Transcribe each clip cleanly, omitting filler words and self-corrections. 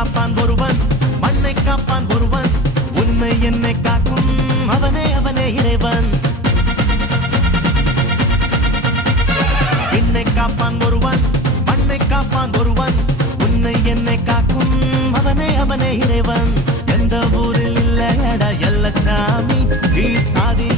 காப்பான் ஒருவன், மண்ணை காப்பான் ஒருவன், உன்னை என்னை காக்கும் அவனே அவனே இறைவன். விண்ணை காப்பான் ஒருவன், மண்ணை காப்பான் ஒருவன், உன்னை என்னை காக்கும் அவனே அவனே இறைவன். எந்த ஊரில் இல்லடா எல்லச்சாமி, கீழ் சாதி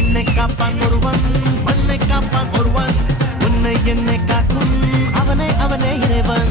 இல்லை காப்பான் ஒருவன், மண்ணை காப்பான் ஒருவன், உன்னை என்னை காக்கும் அவனே அவனே இறைவன்.